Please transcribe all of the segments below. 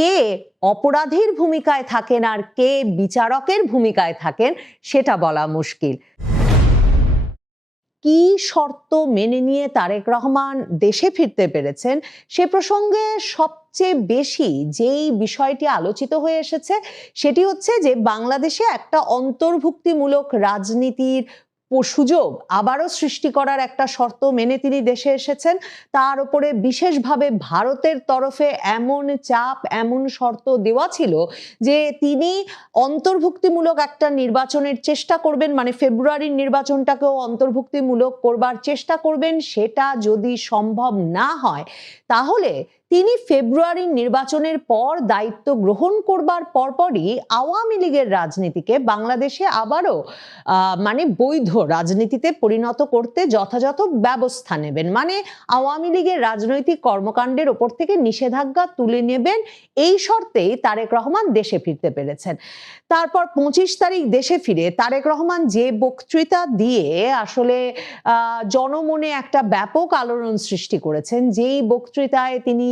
কে অপরাধীর ভূমিকায় থাকেন আর কে বিচারকের ভূমিকায় থাকেন সেটা বলা মুশকিল। কি শর্ত মেনে নিয়ে তারেক রহমান দেশে ফিরতে পেরেছেন সে প্রসঙ্গে সবচেয়ে বেশি যেই বিষয়টি আলোচিত হয়ে এসেছে সেটি হচ্ছে যে বাংলাদেশে একটা অন্তর্ভুক্তিমূলক রাজনীতির সুযোগ আবারও সৃষ্টি করার একটা শর্ত মেনে তিনি দেশে এসেছেন। তার উপরে বিশেষভাবে ভারতের তরফে এমন চাপ, এমন শর্ত দেওয়া ছিল যে তিনি অন্তর্ভুক্তিমূলক একটা নির্বাচনের চেষ্টা করবেন, মানে ফেব্রুয়ারির নির্বাচনটাকেও অন্তর্ভুক্তিমূলক করবার চেষ্টা করবেন। সেটা যদি সম্ভব না হয় তাহলে তিনি ফেব্রুয়ারির নির্বাচনের পর দায়িত্ব গ্রহণ করবার পরপরই আওয়ামী লীগের রাজনীতিকে বাংলাদেশে আবারও মানে বৈধ রাজনীতিতে পরিণত করতে যথাযথ ব্যবস্থা নেবেন, মানে আওয়ামী লীগের রাজনৈতিক কর্মকাণ্ডের ওপর থেকে নিষেধাজ্ঞা তুলে নেবেন। এই শর্তেই তারেক রহমান দেশে ফিরতে পেরেছেন। তারপর 25 তারিখ দেশে ফিরে তারেক রহমান যে বক্তৃতা দিয়ে আসলে জনমনে একটা ব্যাপক আলোড়ন সৃষ্টি করেছেন, যেই বক্তৃতায় তিনি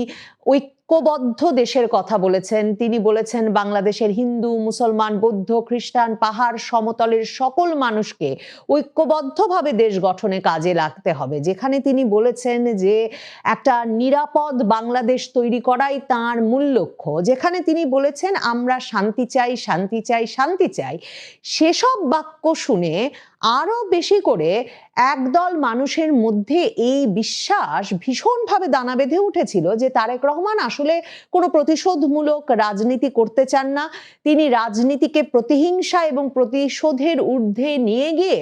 ঐক্যবদ্ধ দেশের কথা বলেছেন। তিনি বলেছেন বাংলাদেশের হিন্দু, মুসলমান, বৌদ্ধ, খ্রিস্টান, পাহাড় সমতলের সকল মানুষকে ঐক্যবদ্ধভাবে দেশ গঠনে কাজে লাগতে হবে। যেখানে তিনি বলেছেন যে একটা নিরাপদ বাংলাদেশ তৈরি করাই তাঁর মূল লক্ষ্য, যেখানে তিনি বলেছেন আমরা শান্তি চাই, শান্তি চাই, শান্তি চাই, সেসব বাক্য শুনে আরো বেশি করে একদল মানুষের মধ্যে এই বিশ্বাস ভীষণভাবে দানা বেঁধে উঠেছিল যে তারেক রহমান আসলে কোনো প্রতিশোধমূলক রাজনীতি করতে চান না। তিনি রাজনীতিকে প্রতিহিংসা এবং প্রতিশোধের ঊর্ধ্বে নিয়ে গিয়ে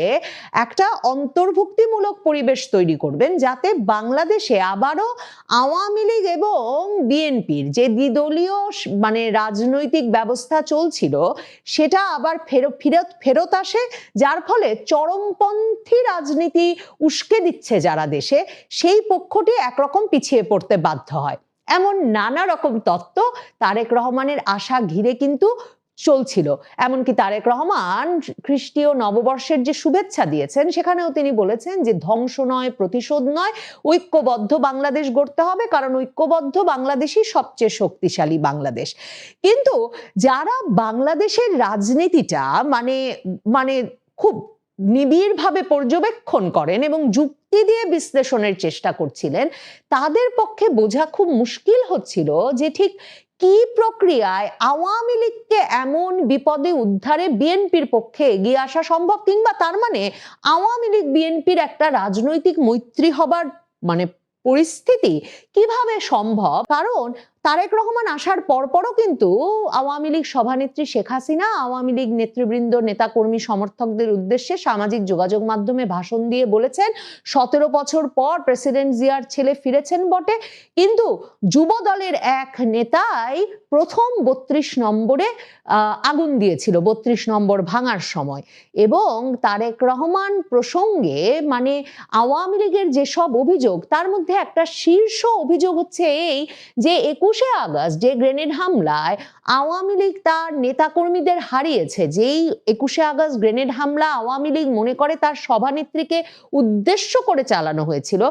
একটা অন্তর্ভুক্তিমূলক পরিবেশ তৈরি করবেন, যাতে বাংলাদেশে আবারও আওয়ামী লীগ এবং বিএনপির যে দ্বিদলীয় মানে রাজনৈতিক ব্যবস্থা চলছিল সেটা আবার ফেরত আসে, যার ফলে চরমপন্থী রাজনীতি উস্কে দিচ্ছে যারা দেশে, সেই পক্ষটি একরকম পিছিয়ে পড়তে বাধ্য হয়। এমন নানা রকম তত্ত্ব তারেক রহমানের আশা ঘিরে কিন্তু চলছিল। এমনকি তারেক রহমান খ্রিস্টীয় নববর্ষের যে শুভেচ্ছা দিয়েছেন সেখানেও তিনি বলেছেন যে ধ্বংস নয়, প্রতিশোধ নয়, ঐক্যবদ্ধ বাংলাদেশ গড়তে হবে, কারণ ঐক্যবদ্ধ বাংলাদেশই সবচেয়ে শক্তিশালী বাংলাদেশ। কিন্তু যারা বাংলাদেশের রাজনীতিটা মানে খুব নিবিড়ভাবে পর্যবেক্ষণ করেন এবং যুক্তি দিয়ে বিশ্লেষণের চেষ্টা করছিলেন, তাদের পক্ষে বোঝা খুব মুশকিল হচ্ছিল যে ঠিক কি প্রক্রিয়ায় আওয়ামী লীগকে এমন বিপদে উদ্ধারে বিএনপির পক্ষে এগিয়ে আসা সম্ভব, কিংবা তার মানে আওয়ামী লীগ বিএনপির একটা রাজনৈতিক মৈত্রী হবার মানে পরিস্থিতি কিভাবে সম্ভব। কারণ তারেক রহমান আসার পরপরও কিন্তু আওয়ামী লীগ সভানেত্রী শেখ হাসিনা আওয়ামী লীগ নেতৃবৃন্দ, নেতাকর্মী, সমর্থকদের উদ্দেশ্যে সামাজিক যোগাযোগ মাধ্যমে ভাষণ দিয়ে বলেছেন 17 বছর পর প্রেসিডেন্ট জিয়ার ছেলে ফিরেছেন বটে, কিন্তু যুব দলের এক নেতাই প্রথম 32 নম্বরে আগুন দিয়েছিল 32 নম্বর ভাঙার সময়। এবং তারেক রহমান প্রসঙ্গে মানে আওয়ামী লীগের যেসব অভিযোগ, তার মধ্যে একটা শীর্ষ অভিযোগ হচ্ছে এই যে 21শে আগস্ট যে গ্রেনেড হামলায় আওয়ামী লীগ তার নেতাকর্মীদের হারিয়েছে, যেই 21শে আগস্ট গ্রেনেড হামলা আওয়ামী লীগ মনে করে তার সভানেত্রীকে উদ্দেশ্য করে চালানো হয়েছিল,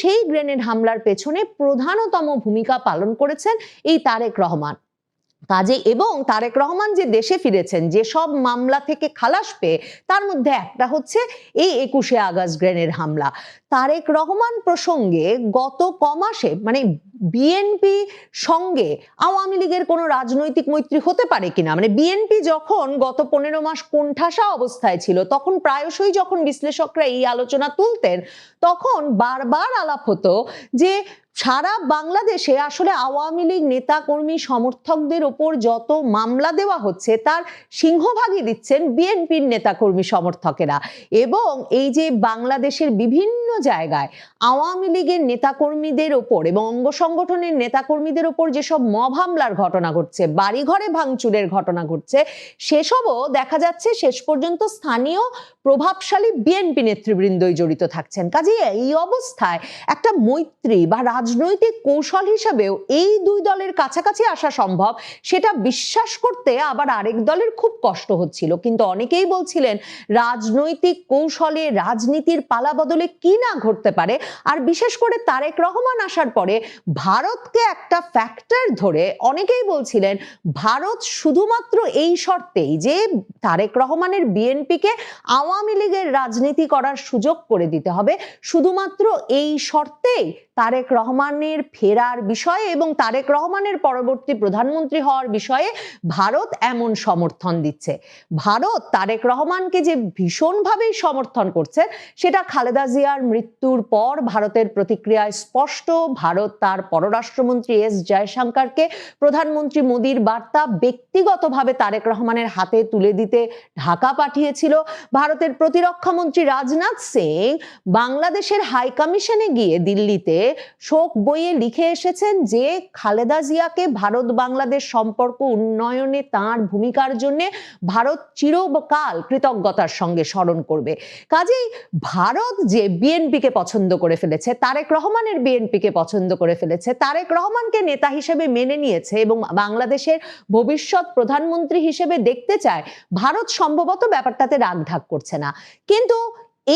সেই গ্রেনেড হামলার পেছনে প্রধানতম ভূমিকা পালন করেছেন এই তারেক রহমান। কাজে এবং তারেক রহমান যে দেশে ফিরেছেন যেসব মামলা থেকে খালাস পেয়ে, তার মধ্যে একটা হচ্ছে এই 21শে আগস্ট গ্রেনেড হামলা। তারেক রহমান প্রসঙ্গে গত কমাসে মানে বিএনপি সঙ্গে আওয়ামী লীগের কোনো রাজনৈতিক মৈত্রী হতে পারে কিনা, মানে বিএনপি যখন গত 15 মাস কোণঠাসা অবস্থায় ছিল তখন প্রায়শই যখন বিশ্লেষকরা এই আলোচনা তুলতেন তখন বারবার আলাপ হতো যে সারা বাংলাদেশে আসলে আওয়ামী লীগ নেতা কর্মী সমর্থকদের ওপর যত মামলা দেওয়া হচ্ছে তার সিংহভাগই দিচ্ছেন বিএনপির নেতা কর্মী সমর্থকেরা। এবং এই যে বাংলাদেশের বিভিন্ন জায়গায় আওয়ামী লীগের নেতাকর্মীদের ওপর এবং অঙ্গ সংগঠনের নেতাকর্মীদের ওপর যেসব মব হামলার ঘটনা ঘটছে, বাড়িঘরে ভাঙচুরের ঘটনা ঘটছে, সেসবও দেখা যাচ্ছে শেষ পর্যন্ত স্থানীয় প্রভাবশালী বিএনপি নেতৃবৃন্দই জড়িত থাকছেন। কাজে এই অবস্থায় একটা মৈত্রী বা রাজনৈতিক কৌশল হিসেবেও এই দুই দলের কাছাকাছি আসা সম্ভব, সেটা বিশ্বাস করতে আবার আরেক দলের খুব কষ্ট হচ্ছিল। কিন্তু অনেকেই বলছিলেন রাজনৈতিক কৌশলে রাজনীতির পালা বদলে কি না ঘটতে পারে। আর বিশেষ করে তারেক রহমান আসার পরে ভারতকে একটা ফ্যাক্টর ধরে অনেকেই বলছিলেন ভারত শুধুমাত্র এই শর্তেই যে তারেক রহমানের বিএনপিকে আওয়ামী লীগের রাজনীতি করার সুযোগ করে দিতে হবে, শুধুমাত্র এই শর্তেই তারেক রহমানের ফেরার বিষয়ে এবং তারেক রহমানের পরবর্তী প্রধানমন্ত্রী হওয়ার বিষয়ে ভারত এমন সমর্থন দিচ্ছে। ভারত তারেক রহমানকে যে ভীষণভাবেই সমর্থন করছে সেটা খালেদা জিয়ার মৃত্যুর পর ভারতের প্রতিক্রিয়ায় স্পষ্ট। ভারত তার পররাষ্ট্রমন্ত্রী এস জয়শঙ্করকে প্রধানমন্ত্রী মোদীর বার্তা ব্যক্তিগতভাবে তারেক রহমানের হাতে তুলে দিতে ঢাকা পাঠিয়েছিল। ভারতের প্রতিরক্ষা মন্ত্রী রাজনাথ সিং বাংলাদেশের হাই কমিশনে গিয়ে দিল্লিতে শোক বইয়ে লিখে এসেছেন যে খালেদা জিয়াকে ভারত বাংলাদেশ সম্পর্ক উন্নয়নে তার ভূমিকার জন্য ভারত চিরকাল কৃতজ্ঞতার সঙ্গে স্মরণ করবে। কাজেই ভারত যে বিএনপিকে পছন্দ করে ফেলেছে, তারেক রহমানের বিএনপিকে পছন্দ করে ফেলেছে, তারেক রহমানকে নেতা হিসেবে মেনে নিয়েছে এবং বাংলাদেশের ভবিষ্যৎ প্রধানমন্ত্রী হিসেবে দেখতে চায়, ভারত সম্ভবত ব্যাপারটাতে রাগঢাক করছে না। কিন্তু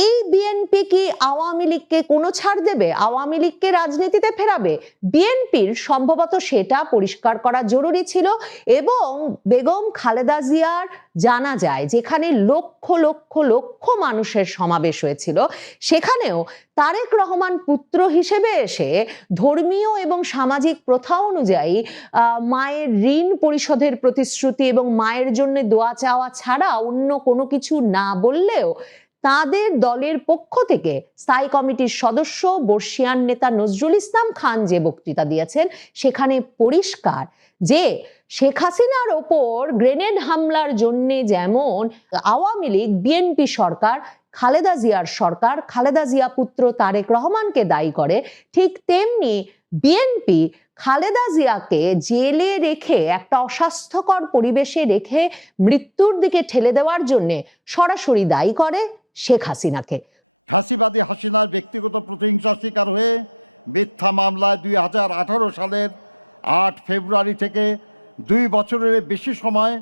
এই বিএনপি কি আওয়ামী লীগকে কোনো ছাড় দেবে? আওয়ামী লীগকে রাজনীতিতে ফেরাবে? বিএনপির সম্ভবত সেটা পরিষ্কার করা জরুরি ছিল। এবং বেগম খালেদা জিয়ার জানা যায় যেখানে লক্ষ লক্ষ লক্ষ মানুষের সমাবেশ হয়েছিল, সেখানেও তারেক রহমান পুত্র হিসেবে এসে ধর্মীয় এবং সামাজিক প্রথা অনুযায়ী মায়ের ঋণ পরিশোধের প্রতিশ্রুতি এবং মায়ের জন্য দোয়া চাওয়া ছাড়া অন্য কোনো কিছু না বললেও তাদের দলের পক্ষ থেকে স্থায়ী কমিটির সদস্য বর্ষিয়ান নেতা নজরুল ইসলাম খান যে বক্তৃতা দিয়েছেন সেখানে পরিষ্কার যে শেখ হাসিনার ওপর গ্রেনেড হামলার জন্য যেমন আওয়ামী লীগ, বিএনপি সরকার, খালেদা জিয়ার সরকার, খালেদা জিয়া পুত্র তারেক রহমানকে দায়ী করে, ঠিক তেমনি বিএনপি খালেদা জিয়াকে জেলে রেখে একটা অস্বাস্থ্যকর পরিবেশে রেখে মৃত্যুর দিকে ঠেলে দেওয়ার জন্য সরাসরি দায়ী করে শেখ হাসিনাকে। ফাঁসিবাদী হাসিনার ব্যক্তিগত প্রতিহিংসার শিকার হয়ে মিথ্যা মামলায় 2018 সালের 8 ফেব্রুয়ারি থেকে 2 বছরের বেশি সময়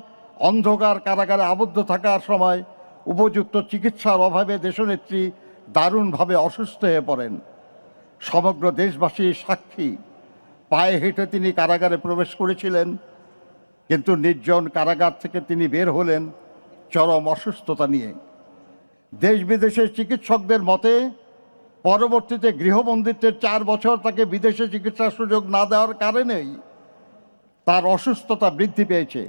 অন্ধকার কারাগারে আবদ্ধ থাকার সময় উপযুক্ত চিকিৎসার অভাবে দেশনেত্রী দারুণভাবে অসুস্থ হয়ে পড়েন। সমগ্র দেশবাসী সাক্ষী, পায়ে হেঁটে তিনি কারাগারে প্রবেশ করেছিলেন, কিন্তু নির্জন কারাগার থেকে তিনি বের হলেন চরম অসুস্থতা নিয়ে। দেশ বিদেশের চিকিৎসকদের মতে পরবর্তীতে গৃহবন্দিত্বের 4 বছর তাকে বিদেশে চিকিৎসার সুযোগ না দেওয়ার কারণেই তার অসুস্থতা বৃদ্ধি পেয়েছে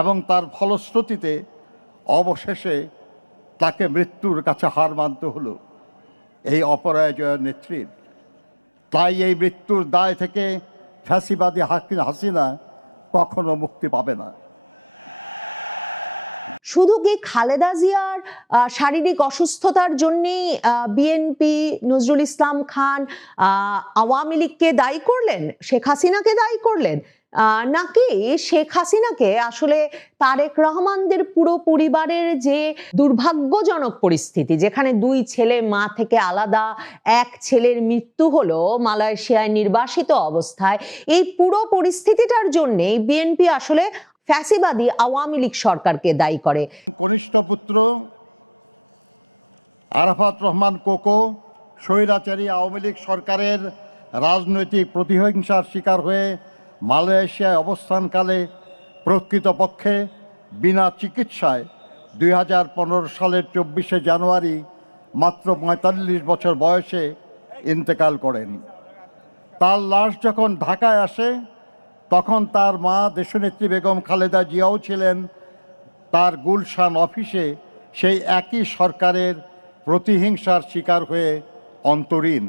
এবং তার ফলশ্রুতিতে অবশেষে তাকে মৃত্যুর কাছে হার মানতে হলো এই অপরাজয় নেত্রীর। তাই এই মৃত্যুর দায় থেকে ফ্যাসিবাদী হাসিনা কখনো মুক্তি পাবে না। শুধু কি খালেদা জিয়ার শারীরিক অসুস্থতার জন্যই বিএনপি, নজরুল ইসলাম খান আওয়ামী লীগকে দায়ী করলেন, শেখ হাসিনাকে দায়ী করলেন, নাকি শেখ হাসিনাকে আসলে তারেক রহমানদের পুরো পরিবারের যে দুর্ভাগ্যজনক পরিস্থিতি, যেখানে 2 ছেলে মা থেকে আলাদা, এক ছেলের মৃত্যু হলো মালয়েশিয়ায় নির্বাসিত অবস্থায়, এই পুরো পরিস্থিতিটার জন্যে বিএনপি আসলে ফ্যাসিবাদী আওয়ামী লীগ সরকারকে দায়ী করে? কনিষ্ঠ পুত্র আরাফাত রহমান কোকো স্বৈরাচারী আওয়ামী লীগ সরকারের রাজনৈতিক প্রতিহিংসার শিকার হয়ে মালয়েশিয়ায় অবস্থানকালে প্রকৃতপক্ষে বিনা চিকিৎসায় 2015 সালের 24শে জানুয়ারি মাত্র 45 বছর বয়সে ইন্তেকাল করেন। তার লাশ যখন ঢাকায় আসে তখন তার মা দেশনেত্রী বেগম খালেদা জিয়াও ছিলেন তার গুলশান অফিসে সেই একই সরকারের প্রতিহিংসার শিকার হয়ে অন্তরীণ।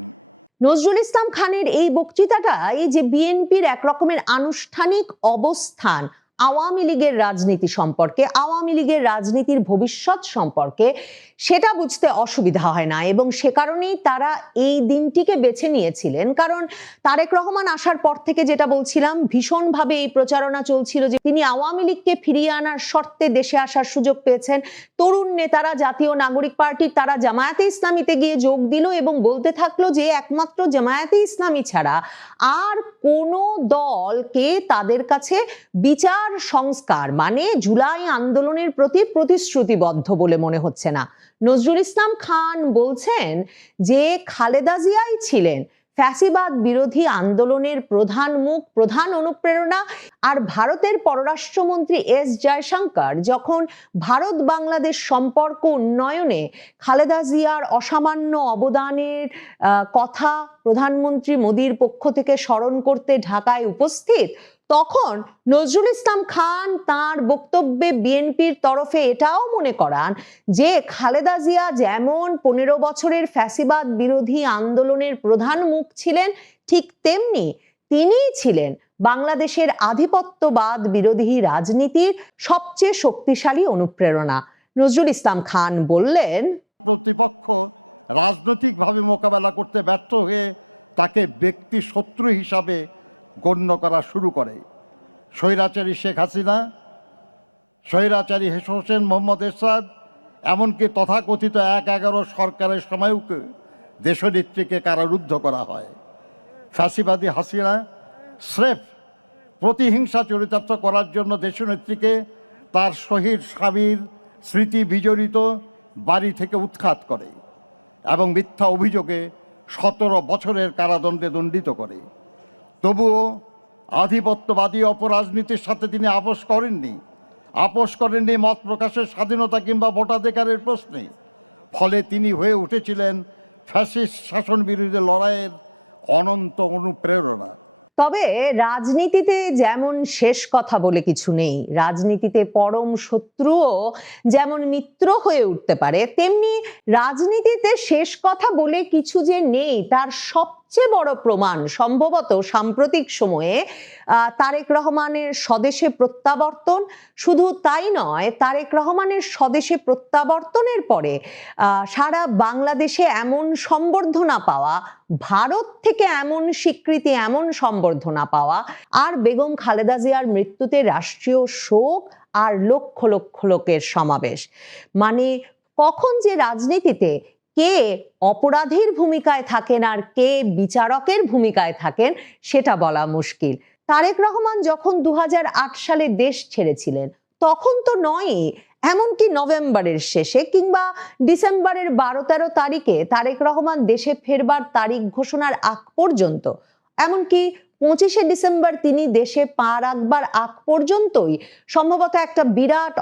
নজরুল ইসলাম খানের এই বক্তৃতাটা এই যে বিএনপির এক রকমের আনুষ্ঠানিক অবস্থান আওয়ামী লীগের রাজনীতি সম্পর্কে, আওয়ামী লীগের রাজনীতির ভবিষ্যৎ সম্পর্কে, সেটা বুঝতে অসুবিধা হয় না। এবং সে কারণেই তারা এই দিনটিকে বেছে নিয়েছিলেন। কারণ তারেক রহমান আসার পর থেকে যেটা বলছিলাম, ভীষণভাবে এই প্রচারণা চলছিল যে তিনি আওয়ামী লীগকে ফিরিয়ে আনার শর্তে দেশে আসার সুযোগ পেয়েছেন। তরুণ নেতারা জাতীয় নাগরিক পার্টির তারা জামায়াতে ইসলামীতে গিয়ে যোগ দিল এবং বলতে থাকলো যে একমাত্র জামায়াতে ইসলামী ছাড়া আর কোনো দলকে তাদের কাছে বিচার বিচার সংস্কার মানে জুলাই আন্দোলনের প্রতি প্রতিশ্রুতিবদ্ধ বলে মনে হচ্ছে না। নজরুল ইসলাম খান বলছেন যে খালেদা জিয়াই ছিলেন ফ্যাসিবাদ বিরোধী আন্দোলনের প্রধান মুখ, প্রধান অনুপ্রেরণা। আর ভারতের পররাষ্ট্রমন্ত্রী এস জয়শঙ্কর যখন ভারত বাংলাদেশ সম্পর্ক উন্নয়নে খালেদা জিয়ার অসামান্য অবদানের কথা প্রধানমন্ত্রী মোদীর পক্ষ থেকে স্মরণ করতে ঢাকায় উপস্থিত, তখন নজরুল ইসলাম খান তার বক্তব্যে বিএনপির তরফে এটাও মনে করান যে খালেদা জিয়া যেমন 15 বছরের ফ্যাসিবাদ বিরোধী আন্দোলনের প্রধান মুখ ছিলেন, ঠিক তেমনি তিনিই ছিলেন বাংলাদেশের আধিপত্যবাদ বিরোধী রাজনীতির সবচেয়ে শক্তিশালী অনুপ্রেরণা। নজরুল ইসলাম খান বললেন, প্রতিপক্ষ রাজনৈতিকভাবে মোকাবেলা করতে ব্যর্থ হয়ে তাকে ব্যক্তি শত্রু হিসাবে গণ্য করা শুরু করে। স্বৈরাচারী শেখ হাসিনা, স্বৈরাচারী হোসেন মোহাম্মদ এরশাদ, এমনকি তথাকথিত ১/১১ সরকারের সময়ও দেশনেত্রীকে কারারুদ্ধ করা হয়। ফ্যাসিবাদী হাসিনা স্রেফ প্রতিহিংসা চরিতার্থ করার জন্য দেশনেত্রীকে তার শহীদ স্বামীর স্মৃতি বিজড়িত বাড়ি থেকে উৎখাত করে এবং মিথ্যা অভিযোগে 17 বছরের কারাদণ্ডে দণ্ডিত করে। তবুও আধিপত্যবাদী অপরাজনীতির সাথে তিনি আপোষ করেননি মত প্রকাশের স্বাধীনতা কিংবা ভোটাধিকারের প্রশ্নে। ফলে তিনি হয়ে উঠেছিলেন ফ্যাসিস্ট শাসন বিরোধী লড়াইয়ের অনন্ত অনুপ্রেরণা। তবে রাজনীতিতে যেমন শেষ কথা বলে কিছু নেই, রাজনীতিতে পরম শত্রুও যেমন মিত্র হয়ে উঠতে পারে, তেমনি রাজনীতিতে শেষ কথা বলে কিছু যে নেই তার সবচেয়ে বড় প্রমাণ সম্ভবত সাম্প্রতিক সময়ে তারেক রহমানের স্বদেশে প্রত্যাবর্তন। শুধু তাই নয়, তারেক রহমানের স্বদেশে প্রত্যাবর্তনের পরে সারা বাংলাদেশে এমন সম্বর্ধনা পাওয়া, ভারত থেকে এমন স্বীকৃতি, এমন সম্বর্ধনা পাওয়া, আর বেগম খালেদা জিয়ার মৃত্যুতে রাষ্ট্রীয় শোক আর লক্ষ লক্ষ লোকের সমাবেশ। মানে কখন যে রাজনীতিতে কে অপরাধীর ভূমিকায় থাকেন আর কে বিচারকের ভূমিকায় থাকেন সেটা বলা মুশকিল। তারেক রহমান যখন 2008 সালে দেশ ছেড়েছিলেন তখন তো নয়ই, এমনকি নভেম্বরের শেষে কিংবা ডিসেম্বরের 12-13 তারিখে তারেক রহমান দেশে ফেরবার তারিখ ঘোষণার আগ পর্যন্ত, এমনকি 25শে ডিসেম্বর তিনি দেশে পা রাখবার আগ পর্যন্তই সম্ভবত একটা বিরাট